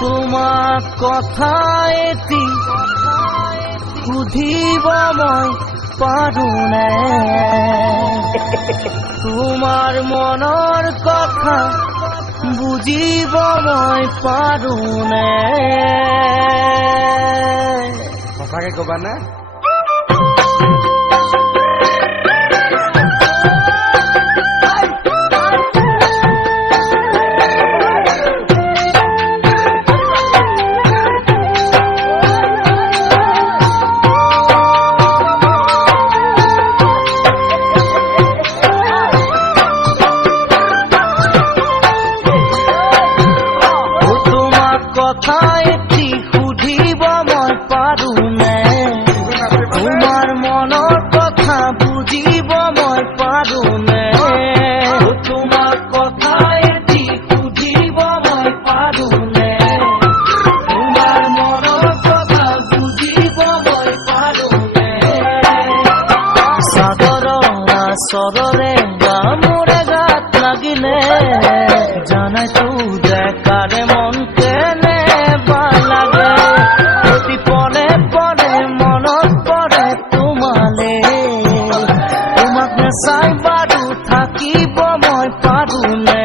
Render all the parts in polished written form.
তোমাক কথা এটি সুধিব মই পাৰোনে তোমাৰ মনৰ কথা বুজিব মই পাৰোনে সঁচাকে কবা না কথা এটি সুধিব মই পাৰোনে তোমাৰ মনৰ কথা বুজিব মই পাৰোনে তোমাক কথা এটি সুধিব মই পাৰোনে তোমাৰ মনৰ কথা বুজিব মই পাৰোনে সাগৰৰ আচৰৰে মোৰে গাত লাগিলে জানাই তো দেখাৰে মন চাই বাৰো থাকিব মই পাৰোনে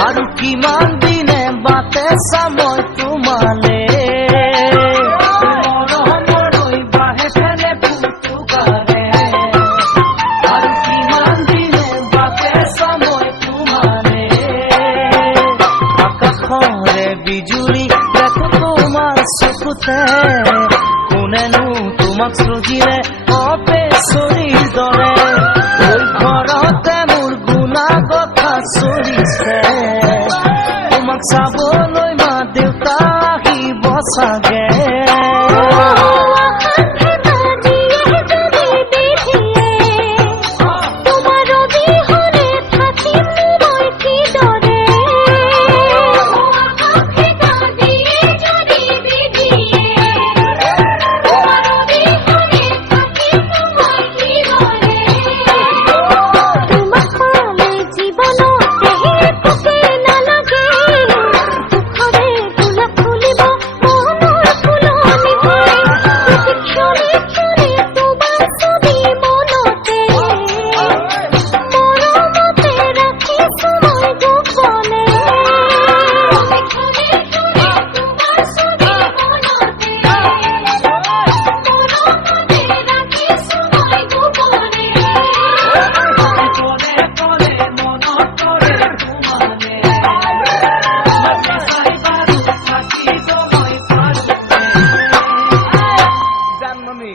আৰু কিমান দিনে বাটে চামই তোমালে মৰমলৈ বাহে ফেনে ফুটুকাৰে আৰু কিমান দিনে বাটে চামই তোমালে আকাশৰে বিজুলী দেখো তোমাৰ চকুতে কোনেনো তোমাক সজিলে অপেচৰীৰ দৰে ঘৰতে মোৰ কথা চলিছে তোমাক চাবলৈ মা দেউতা আহিব চাগে